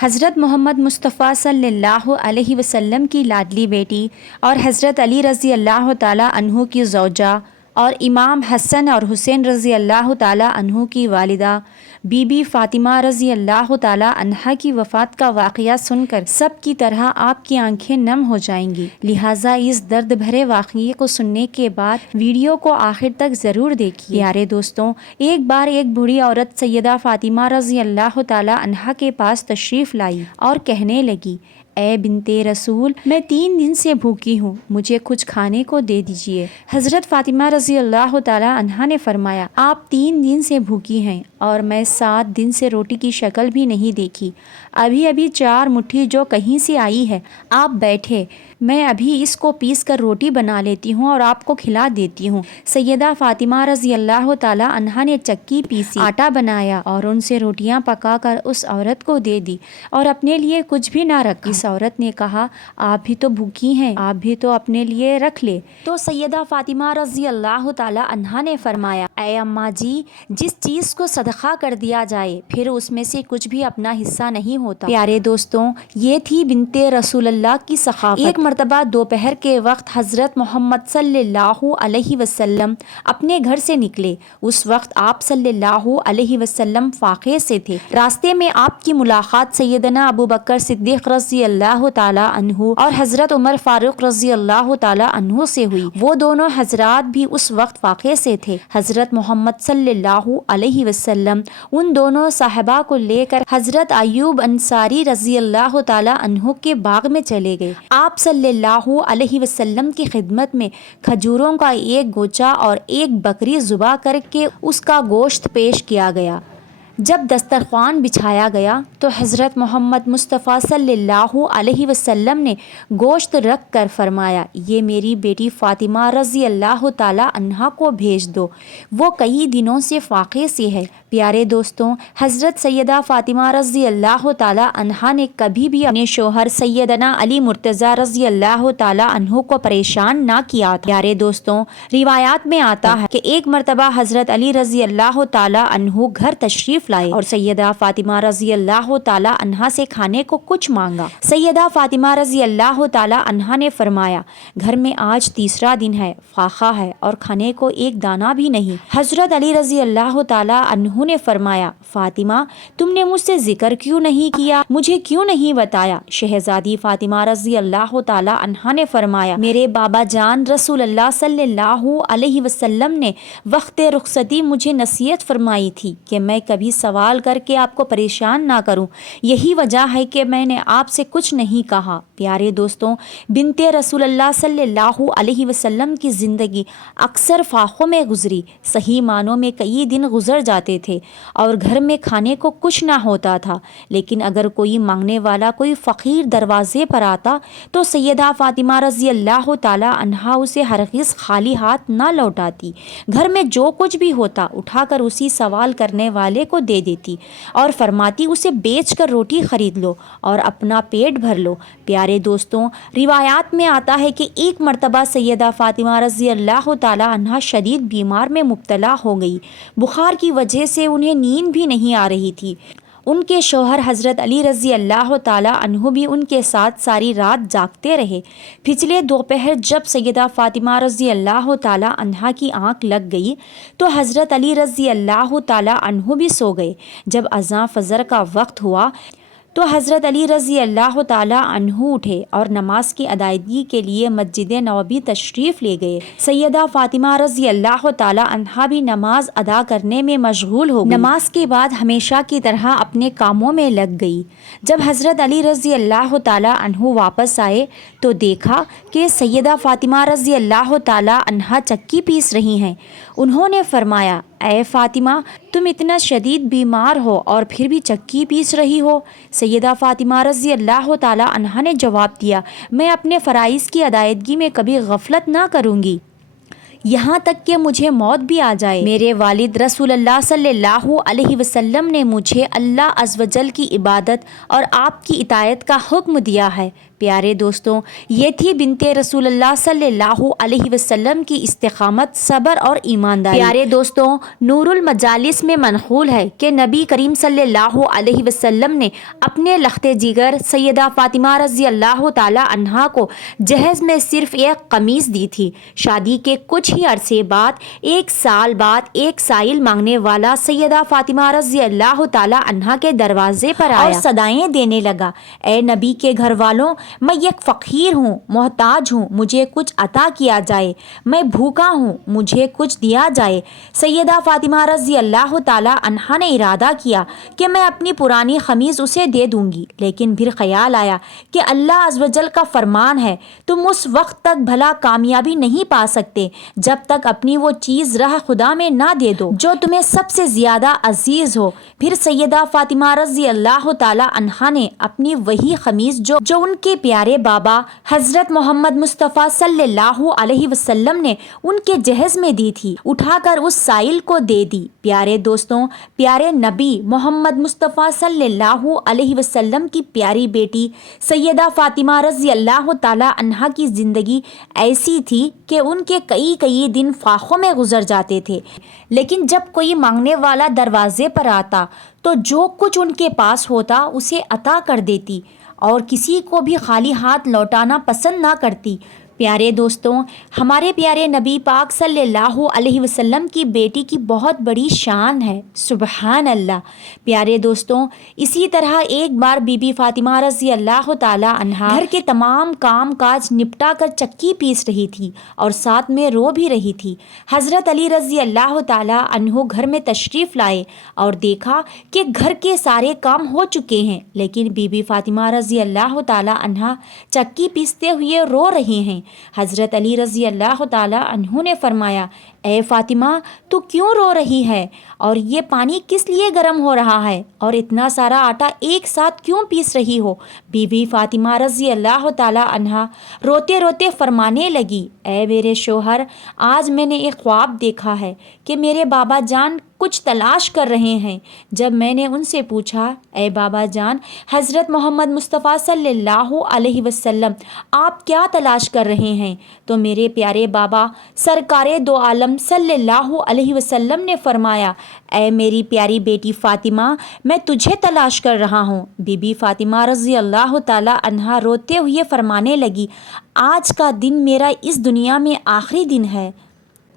حضرت محمد مصطفیٰ صلی اللہ علیہ وسلم کی لاڈلی بیٹی اور حضرت علی رضی اللہ تعالیٰ عنہ کی زوجہ اور امام حسن اور حسین رضی اللہ تعالیٰ عنہ کی والدہ بی بی فاطمہ رضی اللہ تعالیٰ عنہا کی وفات کا واقعہ سن کر سب کی طرح آپ کی آنکھیں نم ہو جائیں گی، لہٰذا اس درد بھرے واقعے کو سننے کے بعد ویڈیو کو آخر تک ضرور دیکھیے۔ پیارے دوستوں، ایک بار ایک بوڑھی عورت سیدہ فاطمہ رضی اللہ تعالیٰ عنہا کے پاس تشریف لائی اور کہنے لگی، اے بنت رسول، میں 3 دن سے بھوکی ہوں، مجھے کچھ کھانے کو دے دیجیے۔ حضرت فاطمہ رضی اللہ تعالیٰ عنہا نے فرمایا، آپ 3 دن سے بھوکی ہیں اور میں 7 دن سے روٹی کی شکل بھی نہیں دیکھی، ابھی 4 مٹھی جو کہیں سے آئی ہے، آپ بیٹھے، میں ابھی اس کو پیس کر روٹی بنا لیتی ہوں اور آپ کو کھلا دیتی ہوں۔ سیدہ فاطمہ رضی اللہ تعالیٰ عنہا نے چکی پیسی، آٹا بنایا اور ان سے روٹیاں پکا کر اس عورت کو دے دی اور اپنے لیے کچھ بھی نہ رکھا۔ اس عورت نے کہا، آپ بھی تو بھوکی ہیں، آپ بھی تو اپنے لیے رکھ لے۔ تو سیدہ فاطمہ رضی اللہ تعالیٰ عنہا نے فرمایا، اے اماں جی، جس چیز کو صدقہ کر دیا جائے پھر اس میں سے کچھ بھی اپنا حصہ نہیں ہوتا۔ پیارے دوستوں، یہ تھی بنت رسول اللہ کی سخاوت۔ ایک مرتبہ دوپہر کے وقت حضرت محمد صلی اللہ علیہ وسلم اپنے گھر سے نکلے۔ اس وقت آپ صلی اللہ علیہ وسلم فاقے سے تھے۔ راستے میں آپ کی ملاقات سیدنا ابوبکر صدیق رضی اللہ تعالیٰ عنہ اور حضرت عمر فاروق رضی اللہ تعالیٰ عنہ سے ہوئی۔ وہ دونوں حضرات بھی اس وقت فاقے سے تھے۔ حضرت محمد صلی اللہ علیہ وسلم ان دونوں صاحبہ کو لے کر حضرت ایوب انصاری رضی اللہ تعالیٰ عنہ کے باغ میں چلے گئے۔ آپ صلی اللہ علیہ وسلم کی خدمت میں کھجوروں کا ایک گوچا اور ایک بکری ذبح کر کے اس کا گوشت پیش کیا گیا۔ جب دسترخوان بچھایا گیا تو حضرت محمد مصطفیٰ صلی اللہ علیہ وسلم نے گوشت رکھ کر فرمایا، یہ میری بیٹی فاطمہ رضی اللہ تعالیٰ عنہا کو بھیج دو، وہ کئی دنوں سے فاقے سے ہے۔ پیارے دوستوں، حضرت سیدہ فاطمہ رضی اللہ تعالیٰ عنہا نے کبھی بھی اپنے شوہر سیدنا علی مرتضیٰ رضی اللہ تعالیٰ عنہ کو پریشان نہ کیا تھا۔ پیارے دوستوں، روایات میں آتا ہے کہ ایک مرتبہ حضرت علی رضی اللہ تعالیٰ عنہ گھر تشریف لائے اور سیدہ فاطمہ رضی اللہ تعالیٰ عنہا سے کھانے کو کچھ مانگا۔ سیدہ فاطمہ رضی اللہ تعالیٰ عنہا نے فرمایا، گھر میں آج تیسرا دن ہے، فاقہ ہے اور کھانے کو ایک دانہ بھی نہیں۔ حضرت علی رضی اللہ تعالیٰ عنہ نے فرمایا، فاطمہ، تم نے مجھ سے ذکر کیوں نہیں کیا، مجھے کیوں نہیں بتایا؟ شہزادی فاطمہ رضی اللہ تعالیٰ عنہا نے فرمایا، میرے بابا جان رسول اللہ صلی اللہ علیہ وسلم نے وقت رخصتی مجھے نصیحت فرمائی تھی کہ میں کبھی سوال کر کے آپ کو پریشان نہ کروں، یہی وجہ ہے کہ میں نے آپ سے کچھ نہیں کہا۔ پیارے دوستوں، بنت رسول اللہ صلی اللہ علیہ وسلم کی زندگی اکثر فاقوں میں گزری، صحیح معنوں میں کئی دن گزر جاتے تھے اور گھر میں کھانے کو کچھ نہ ہوتا تھا، لیکن اگر کوئی مانگنے والا، کوئی فقیر دروازے پر آتا تو سیدہ فاطمہ رضی اللہ تعالیٰ عنہا اسے ہرگز خالی ہاتھ نہ لوٹاتی۔ گھر میں جو کچھ بھی ہوتا اٹھا کر اسی سوال کرنے والے کو دے دیتی اور فرماتی، اسے بیچ کر روٹی خرید لو اور اپنا پیٹ بھر لو۔ پیارے دوستوں، روایات میں آتا ہے کہ ایک مرتبہ سیدہ فاطمہ رضی اللہ تعالیٰ عنہا شدید بیمار میں مبتلا ہو گئی۔ بخار کی وجہ سے انہیں نیند بھی نہیں آ رہی تھی۔ ان کے شوہر حضرت علی رضی اللہ تعالیٰ عنہ بھی ان کے ساتھ ساری رات جاگتے رہے۔ پچھلے دوپہر جب سیدہ فاطمہ رضی اللہ تعالیٰ عنہا کی آنکھ لگ گئی تو حضرت علی رضی اللہ تعالیٰ عنہ بھی سو گئے۔ جب اذان فجر کا وقت ہوا تو حضرت علی رضی اللہ تعالیٰ عنہ اٹھے اور نماز کی ادائیگی کے لیے مسجد نبوی تشریف لے گئے۔ سیدہ فاطمہ رضی اللہ تعالیٰ عنہا بھی نماز ادا کرنے میں مشغول ہو گئی۔ نماز کے بعد ہمیشہ کی طرح اپنے کاموں میں لگ گئی۔ جب حضرت علی رضی اللہ تعالیٰ عنہ واپس آئے تو دیکھا کہ سیدہ فاطمہ رضی اللہ تعالیٰ عنہا چکی پیس رہی ہیں۔ انہوں نے فرمایا، اے فاطمہ، تم اتنا شدید بیمار ہو اور پھر بھی چکی پیس رہی ہو؟ سیدہ فاطمہ رضی اللہ تعالیٰ عنہا نے جواب دیا، میں اپنے فرائض کی ادائیگی میں کبھی غفلت نہ کروں گی، یہاں تک کہ مجھے موت بھی آ جائے۔ میرے والد رسول اللہ صلی اللہ علیہ وسلم نے مجھے اللہ عز و جل کی عبادت اور آپ کی اطاعت کا حکم دیا ہے۔ پیارے دوستوں، یہ تھی بنت رسول اللہ صلی اللہ علیہ وسلم کی استقامت، صبر اور ایمانداری۔ پیارے دوستوں، نور المجالس میں منقول ہے کہ نبی کریم صلی اللہ علیہ وسلم نے اپنے لخت جگر سیدہ فاطمہ رضی اللہ تعالی عنہا کو جہیز میں صرف ایک قمیص دی تھی۔ شادی کے کچھ ہی عرصے بعد، 1 سال بعد، ایک سائل مانگنے والا سیدہ فاطمہ رضی اللہ تعالی عنہا کے دروازے پر آیا اور صدائیں دینے لگا، اے نبی کے گھر والوں، میں ایک فقیر ہوں، محتاج ہوں، مجھے کچھ عطا کیا جائے، میں بھوکا ہوں، مجھے کچھ دیا جائے۔ سیدہ فاطمہ رضی اللہ تعالی عنہا نے ارادہ کیا کہ میں اپنی پرانی قمیص اسے دے دوں گی، لیکن پھر خیال آیا کہ اللہ عز و جل کا فرمان ہے، تم اس وقت تک بھلا کامیابی نہیں پا سکتے جب تک اپنی وہ چیز راہ خدا میں نہ دے دو جو تمہیں سب سے زیادہ عزیز ہو۔ پھر سیدہ فاطمہ رضی اللہ تعالی عنہا نے اپنی وہی قمیص جو ان کے پیارے بابا حضرت محمد مصطفیٰ صلی اللہ علیہ وسلم نے ان کے جہیز میں دی تھی، اٹھا کر اس سائل کو دے دی۔ پیارے دوستوں، پیارے نبی محمد مصطفیٰ صلی اللہ علیہ وسلم کی پیاری بیٹی سیدہ فاطمہ رضی اللہ تعالی عنہا کی زندگی ایسی تھی کہ ان کے کئی دن فاقوں میں گزر جاتے تھے، لیکن جب کوئی مانگنے والا دروازے پر آتا تو جو کچھ ان کے پاس ہوتا اسے عطا کر دیتی اور کسی کو بھی خالی ہاتھ لوٹانا پسند نہ کرتی۔ پیارے دوستوں، ہمارے پیارے نبی پاک صلی اللہ علیہ وسلم کی بیٹی کی بہت بڑی شان ہے، سبحان اللہ۔ پیارے دوستوں، اسی طرح ایک بار بی بی فاطمہ رضی اللہ تعالی عنہا گھر کے تمام کام کاج نپٹا کر چکی پیس رہی تھی اور ساتھ میں رو بھی رہی تھی۔ حضرت علی رضی اللہ تعالی عنہ گھر میں تشریف لائے اور دیکھا کہ گھر کے سارے کام ہو چکے ہیں، لیکن بی بی فاطمہ رضی اللہ تعالی عنہا چکی پیستے ہوئے رو رہی ہیں۔ حضرت علی رضی اللہ تعالی عنہ نے فرمایا، اے فاطمہ، تو کیوں رو رہی ہے اور یہ پانی کس لیے گرم ہو رہا ہے اور اتنا سارا آٹا ایک ساتھ کیوں پیس رہی ہو؟ بی بی فاطمہ رضی اللہ تعالی عنہا روتے روتے فرمانے لگی، اے میرے شوہر، آج میں نے ایک خواب دیکھا ہے کہ میرے بابا جان کچھ تلاش کر رہے ہیں۔ جب میں نے ان سے پوچھا، اے بابا جان، حضرت محمد مصطفیٰ صلی اللہ علیہ وسلم آپ کیا تلاش کر رہے ہیں؟ تو میرے پیارے بابا سرکار دو عالم صلی اللہ علیہ وسلم نے فرمایا، اے میری پیاری بیٹی فاطمہ، میں تجھے تلاش کر رہا ہوں۔ بی بی فاطمہ رضی اللہ تعالی عنہا روتے ہوئے فرمانے لگی، آج کا دن میرا اس دنیا میں آخری دن ہے،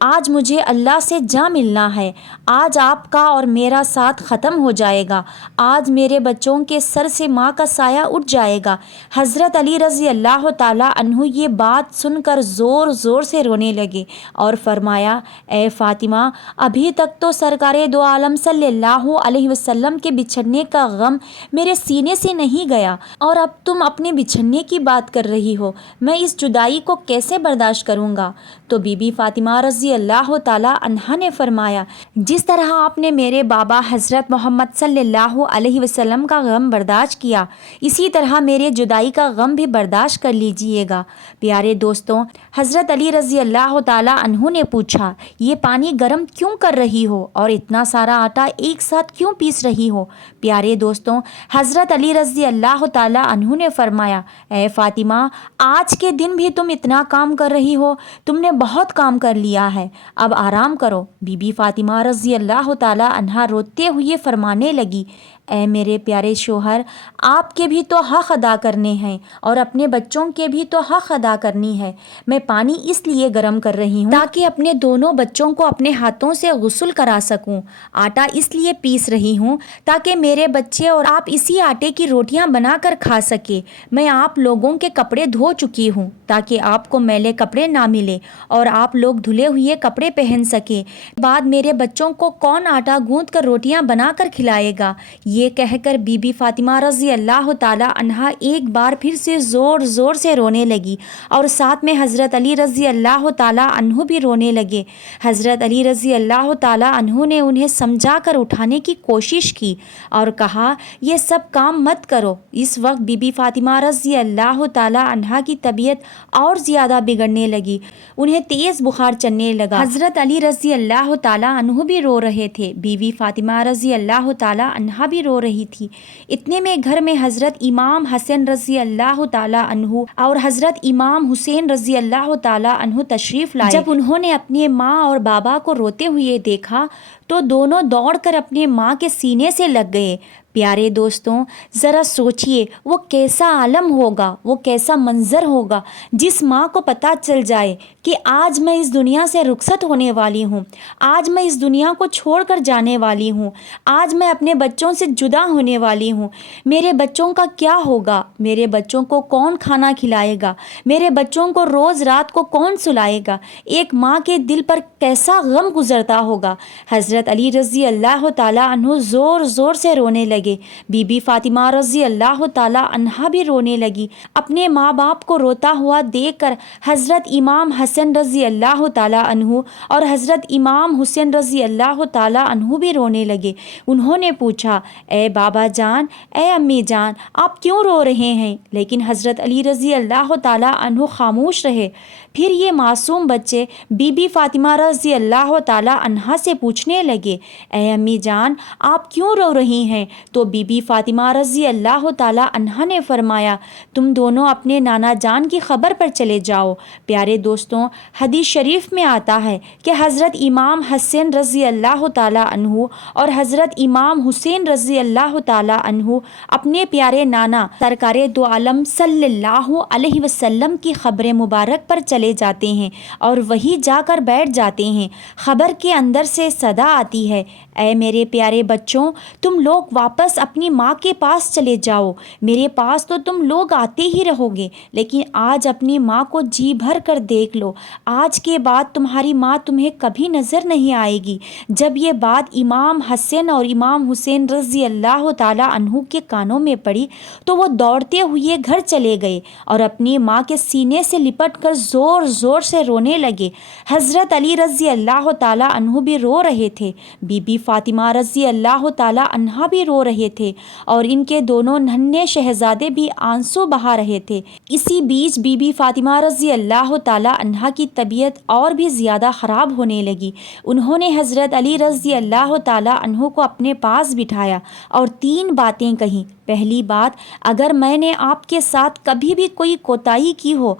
آج مجھے اللہ سے جا ملنا ہے، آج آپ کا اور میرا ساتھ ختم ہو جائے گا، آج میرے بچوں کے سر سے ماں کا سایہ اٹھ جائے گا۔ حضرت علی رضی اللہ تعالی عنہ یہ بات سن کر زور زور سے رونے لگے اور فرمایا، اے فاطمہ، ابھی تک تو سرکار دو عالم صلی اللہ علیہ وسلم کے بچھڑنے کا غم میرے سینے سے نہیں گیا اور اب تم اپنے بچھڑنے کی بات کر رہی ہو، میں اس جدائی کو کیسے برداشت کروں گا؟ تو بی بی فاطمہ رضی اللہ تعالی عنہا نے فرمایا، جس طرح آپ نے میرے بابا حضرت محمد صلی اللہ علیہ وسلم کا غم برداشت کیا، اسی طرح میرے جدائی کا غم بھی برداشت کر لیجئے گا۔ پیارے دوستوں، حضرت علی رضی اللہ تعالی عنہ نے پوچھا، یہ پانی گرم کیوں کر رہی ہو اور اتنا سارا آٹا ایک ساتھ کیوں پیس رہی ہو؟ پیارے دوستوں، حضرت علی رضی اللہ تعالی عنہ نے فرمایا، اے فاطمہ، آج کے دن بھی تم اتنا کام کر رہی ہو، تم نے بہت کام کر لیا ہے، اب آرام کرو۔ بی بی فاطمہ رضی اللہ تعالی عنہا روتے ہوئے فرمانے لگی، اے میرے پیارے شوہر، آپ کے بھی تو حق ادا کرنے ہیں اور اپنے بچوں کے بھی تو حق ادا کرنی ہے۔ میں پانی اس لیے گرم کر رہی ہوں تاکہ اپنے دونوں بچوں کو اپنے ہاتھوں سے غسل کرا سکوں، آٹا اس لیے پیس رہی ہوں تاکہ میرے بچے اور آپ اسی آٹے کی روٹیاں بنا کر کھا سکے۔ میں آپ لوگوں کے کپڑے دھو چکی ہوں تاکہ آپ کو میلے کپڑے نہ ملے اور آپ لوگ دھلے ہوئے کپڑے پہن سکیں۔ بعد میرے بچوں کو کون آٹا گوندھ کر روٹیاں بنا کر کھلائے گا؟ یہ کہہ کر بی بی فاطمہ رضی اللہ تعالی عنہا ایک بار پھر سے زور زور سے رونے لگی اور ساتھ میں حضرت علی رضی اللہ تعالی عنہ بھی رونے لگے۔ حضرت علی رضی اللہ تعالی عنہ نے انہیں سمجھا کر اٹھانے کی کوشش کی اور کہا، یہ سب کام مت کرو۔ اس وقت بی بی فاطمہ رضی اللہ تعالی عنہا کی طبیعت اور زیادہ بگڑنے لگی، انہیں تیز بخار چڑھنے لگا۔ حضرت علی رضی اللہ تعالی عنہ بھی رو رہے تھے، بی بی فاطمہ رضی اللہ تعالی عنہا بھی رو رہی تھی۔ اتنے میں گھر میں حضرت امام حسن رضی اللہ تعالیٰ عنہ اور حضرت امام حسین رضی اللہ تعالیٰ عنہ تشریف لائے۔ جب انہوں نے اپنی ماں اور بابا کو روتے ہوئے دیکھا تو دونوں دوڑ کر اپنے ماں کے سینے سے لگ گئے۔ پیارے دوستوں، ذرا سوچئے وہ کیسا عالم ہوگا، وہ کیسا منظر ہوگا جس ماں کو پتہ چل جائے کہ آج میں اس دنیا سے رخصت ہونے والی ہوں، آج میں اس دنیا کو چھوڑ کر جانے والی ہوں، آج میں اپنے بچوں سے جدا ہونے والی ہوں۔ میرے بچوں کا کیا ہوگا؟ میرے بچوں کو کون کھانا کھلائے گا؟ میرے بچوں کو روز رات کو کون سلائے گا؟ ایک ماں کے دل پر کیسا غم گزرتا ہوگا۔ حضرت علی رضی اللہ تعالیٰ عنہ زور زور سے رونے لگے۔ بی بی فاطمہ رضی اللہ تعالیٰ عنہا بھی رونے لگی۔ اپنے ماں باپ کو روتا ہوا دیکھ کر حضرت امام حسن رضی اللہ تعالیٰ عنہ اور حضرت امام حسین رضی اللہ تعالیٰ عنہ بھی رونے لگے۔ انہوں نے پوچھا، اے بابا جان، اے امی جان، آپ کیوں رو رہے ہیں؟ لیکن حضرت علی رضی اللہ تعالیٰ عنہ خاموش رہے۔ پھر یہ معصوم بچے بی بی فاطمہ رضی اللہ تعالیٰ عنہا سے پوچھنے لگے، اے امی جان، آپ کیوں رو رہی ہیں؟ تو بی بی فاطمہ رضی اللہ تعالیٰ عنہا نے فرمایا، تم دونوں اپنے نانا جان کی خبر پر چلے جاؤ۔ پیارے دوستوں، حدیث شریف میں آتا ہے کہ حضرت امام حسن رضی اللہ تعالیٰ عنہ اور حضرت امام حسین رضی اللہ تعالیٰ عنہ اپنے پیارے نانا سرکار دو عالم صلی اللہ علیہ وسلم کی خبر مبارک پر چلے جاتے ہیں اور وہی جا کر بیٹھ جاتے ہیں۔ خبر کے اندر سے صدا آتی ہے، اے میرے پیارے بچوں، تم لوگ واپس اپنی ماں کے پاس چلے جاؤ، میرے پاس تو تم لوگ آتے ہی رہو گے، لیکن آج اپنی ماں کو جی بھر کر دیکھ لو، آج کے بعد تمہاری ماں تمہیں کبھی نظر نہیں آئے گی۔ جب یہ بات امام حسن اور امام حسین رضی اللہ تعالیٰ عنہ کے کانوں میں پڑی تو وہ دوڑتے ہوئے گھر چلے گئے اور اپنی ماں کے سینے سے لپٹ کر زور زور سے رونے لگے۔ حضرت علی رضی اللہ تعالیٰ عنہ بھی رو رہے تھے، بی بی فاطمہ رضی اللہ تعالیٰ عنہا بھی رو رہے تھے اور ان کے دونوں ننھے شہزادے بھی آنسو بہا رہے تھے۔ اسی بیچ بی بی فاطمہ رضی اللہ تعالیٰ عنہا کی طبیعت اور بھی زیادہ خراب ہونے لگی۔ انہوں نے حضرت علی رضی اللہ تعالیٰ عنہ کو اپنے پاس بٹھایا اور 3 باتیں کہیں۔ پہلی بات، اگر میں نے آپ کے ساتھ کبھی بھی کوئی کوتاہی کی ہو،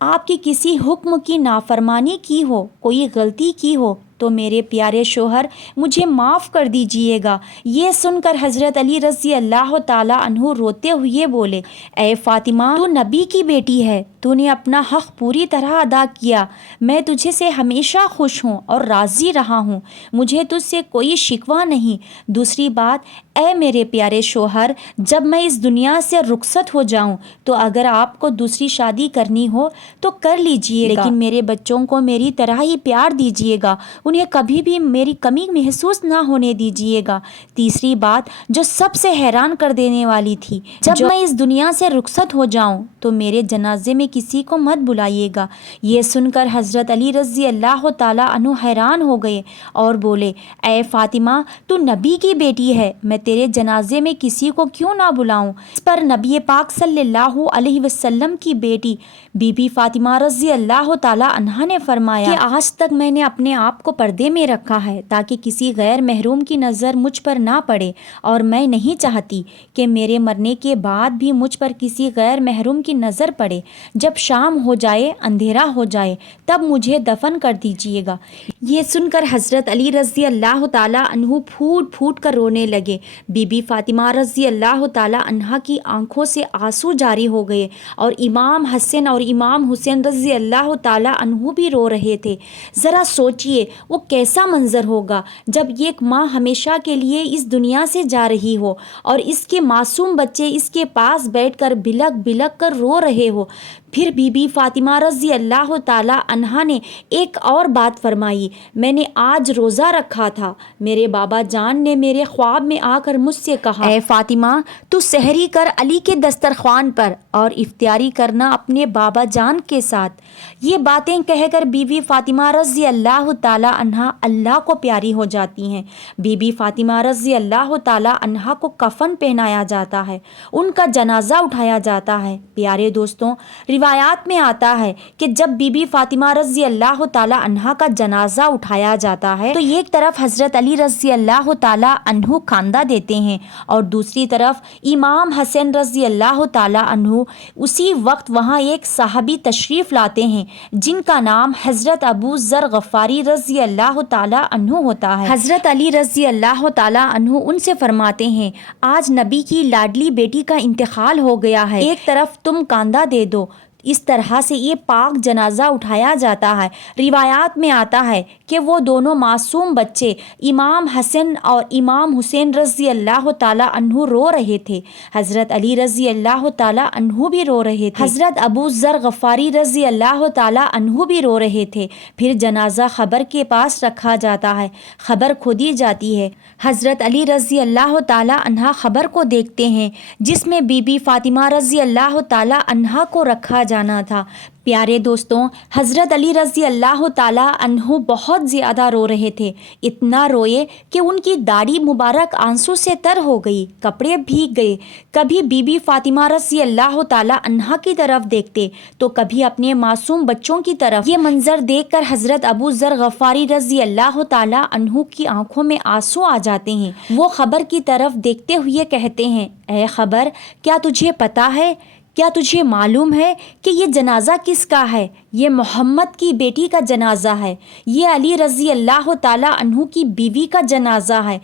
آپ کی کسی حکم کی نافرمانی کی ہو، کوئی غلطی کی ہو تو میرے پیارے شوہر مجھے معاف کر دیجئے گا۔ یہ سن کر حضرت علی رضی اللہ تعالیٰ عنہ روتے ہوئے بولے، اے فاطمہ، تو نبی کی بیٹی ہے، تو نے اپنا حق پوری طرح ادا کیا، میں تجھے سے ہمیشہ خوش ہوں اور راضی رہا ہوں، مجھے تجھ سے کوئی شکوہ نہیں۔ دوسری بات، اے میرے پیارے شوہر، جب میں اس دنیا سے رخصت ہو جاؤں تو اگر آپ کو دوسری شادی کرنی ہو تو کر لیجئے گا، لیکن میرے بچوں کو میری طرح ہی پیار دیجئے گا، انہیں کبھی بھی میری کمی محسوس نہ ہونے دیجئے گا۔ تیسری بات جو سب سے حیران کر دینے والی تھی، جب میں اس دنیا سے رخصت ہو جاؤں تو میرے جنازے میں کسی کو مت بلائیے گا۔ یہ سن کر حضرت علی رضی اللہ تعالیٰ عنہ حیران ہو گئے اور بولے، اے فاطمہ، تو نبی کی بیٹی ہے، میں تیرے جنازے میں کسی کو کیوں نہ بلاؤں؟ اس پر نبی پاک صلی اللہ علیہ وسلم کی بیٹی بی بی فاطمہ رضی اللہ تعالیٰ عنہا نے فرمایا کہ آج تک میں نے اپنے آپ کو پردے میں رکھا ہے تاکہ کسی غیر محروم کی نظر مجھ پر نہ پڑے، اور میں نہیں چاہتی کہ میرے مرنے کے بعد بھی مجھ پر کسی غیر محروم کی نظر پڑے۔ جب شام ہو جائے، اندھیرا ہو جائے، تب مجھے دفن کر دیجیے گا۔ یہ سن کر حضرت علی رضی اللہ تعالیٰ عنہ پھوٹ پھوٹ کر رونے لگے۔ بی بی فاطمہ رضی اللہ تعالیٰ عنہا کی آنکھوں سے آنسو جاری ہو گئے اور امام حسن اور امام حسین رضی اللہ تعالیٰ عنہ بھی رو رہے تھے۔ ذرا سوچئے وہ کیسا منظر ہوگا جب ایک ماں ہمیشہ کے لیے اس دنیا سے جا رہی ہو اور اس کے معصوم بچے اس کے پاس بیٹھ کر بلک بلک کر رو رہے ہو۔ پھر بی بی فاطمہ رضی اللہ تعالیٰ عنہا نے ایک اور بات فرمائی، میں نے آج روزہ رکھا تھا، میرے بابا جان نے میرے خواب میں آ کر مجھ سے کہا، اے فاطمہ، تو سحری کر علی کے دسترخوان پر اور افطاری کرنا اپنے بابا جان کے ساتھ۔ یہ باتیں کہہ کر بی بی فاطمہ رضی اللہ تعالیٰ عنہا اللہ کو پیاری ہو جاتی ہیں۔ بی بی فاطمہ رضی اللہ تعالیٰ عنہا کو کفن پہنایا جاتا ہے، ان کا جنازہ اٹھایا جاتا ہے۔ پیارے دوستوں، روایات میں آتا ہے کہ جب بی بی فاطمہ رضی اللہ تعالی عنہا کا جنازہ اٹھایا جاتا ہے تو ایک طرف حضرت علی رضی اللہ تعالی عنہ کاندھا دیتے ہیں اور دوسری طرف امام حسن رضی اللہ تعالی عنہ اسی وقت وہاں ایک صحابی تشریف لاتے ہیں جن کا نام حضرت ابو ذر غفاری رضی اللہ تعالی عنہ ہوتا ہے۔ حضرت علی رضی اللہ تعالی عنہ ان سے فرماتے ہیں آج نبی کی لاڈلی بیٹی کا انتقال ہو گیا ہے، ایک طرف تم کاندھا دے دو۔ اس طرح سے یہ پاک جنازہ اٹھایا جاتا ہے۔ روایات میں آتا ہے کہ وہ دونوں معصوم بچے امام حسن اور امام حسین رضی اللہ تعالی عنہ رو رہے تھے، حضرت علی رضی اللہ تعالی عنہ بھی رو رہے تھے، حضرت ابو ذر غفاری رضی اللہ تعالی عنہ بھی رو رہے تھے۔ پھر جنازہ قبر کے پاس رکھا جاتا ہے، قبر کھودی جاتی ہے، حضرت علی رضی اللہ تعالی عنہ قبر کو دیکھتے ہیں جس میں بی بی فاطمہ رضی اللہ تعالی عنہ کو رکھا جانا تھا۔ پیارے دوستوں، حضرت علی رضی اللہ تعالی عنہ بہت زیادہ رو رہے تھے، اتنا روئے کہ ان کی داڑھی مبارک آنسو سے تر ہو گئی، کپڑے بھیگ گئے۔ کبھی بی بی فاطمہ رضی اللہ تعالی عنہ کی طرف دیکھتے تو کبھی اپنے معصوم بچوں کی طرف۔ یہ منظر دیکھ کر حضرت ابو ذر غفاری رضی اللہ تعالی عنہ کی آنکھوں میں آنسو آ جاتے ہیں۔ وہ قبر کی طرف دیکھتے ہوئے کہتے ہیں اے قبر، کیا تجھے پتا ہے، کیا تجھے معلوم ہے کہ یہ جنازہ کس کا ہے؟ یہ محمد کی بیٹی کا جنازہ ہے، یہ علی رضی اللہ تعالی عنہ کی بیوی کا جنازہ ہے،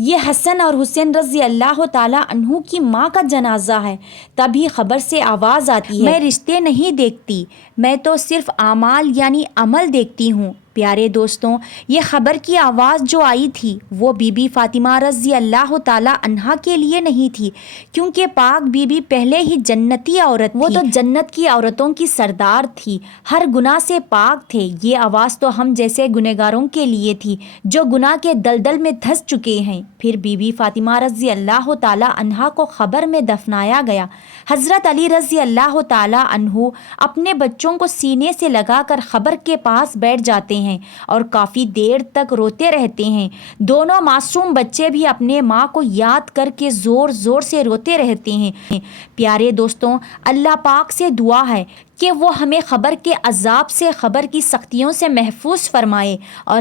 یہ حسن اور حسین رضی اللہ تعالی عنہ کی ماں کا جنازہ ہے۔ تبھی قبر سے آواز آتی ہے میں رشتے نہیں دیکھتی، میں تو صرف اعمال یعنی عمل دیکھتی ہوں۔ پیارے دوستوں، یہ خبر کی آواز جو آئی تھی وہ بی بی فاطمہ رضی اللہ تعالی عنہا کے لیے نہیں تھی، کیونکہ پاک بی بی پہلے ہی جنتی عورت تھی، وہ تو جنت کی عورتوں کی سردار تھی، ہر گناہ سے پاک تھے۔ یہ آواز تو ہم جیسے گنہگاروں کے لیے تھی جو گناہ کے دلدل میں دھس چکے ہیں۔ پھر بی بی فاطمہ رضی اللہ تعالی عنہا کو قبر میں دفنایا گیا۔ حضرت علی رضی اللہ تعالی عنہ اپنے بچوں کو سینے سے لگا کر قبر کے پاس بیٹھ جاتے ہیں اور کافی دیر تک روتے رہتے ہیں۔ دونوں معصوم بچے بھی اپنے ماں کو یاد کر کے زور زور سے روتے رہتے ہیں۔ پیارے دوستوں، اللہ پاک سے دعا ہے کہ وہ ہمیں قبر کے عذاب سے، قبر کی سختیوں سے محفوظ فرمائے اور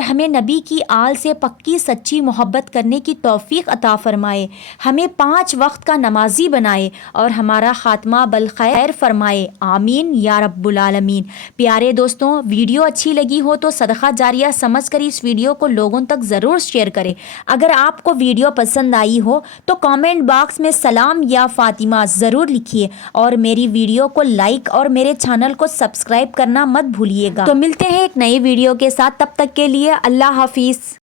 ہمیں نبی کی آل سے پکی سچی محبت کرنے کی توفیق عطا فرمائے، ہمیں 5 وقت کا نمازی بنائے اور ہمارا خاتمہ بالخیر فرمائے، آمین یا رب العالمین۔ پیارے دوستوں، ویڈیو اچھی لگی ہو تو صدقہ جاریہ سمجھ کر اس ویڈیو کو لوگوں تک ضرور شیئر کریں۔ اگر آپ کو ویڈیو پسند آئی ہو تو کامنٹ باکس میں سلام یا فاطمہ ضرور لکھیے اور میری ویڈیو کو لائک اور میرے چینل کو سبسکرائب کرنا مت بھولیے گا۔ تو ملتے ہیں ایک نئی ویڈیو کے ساتھ، تب تک کے لیے اللہ حافظ۔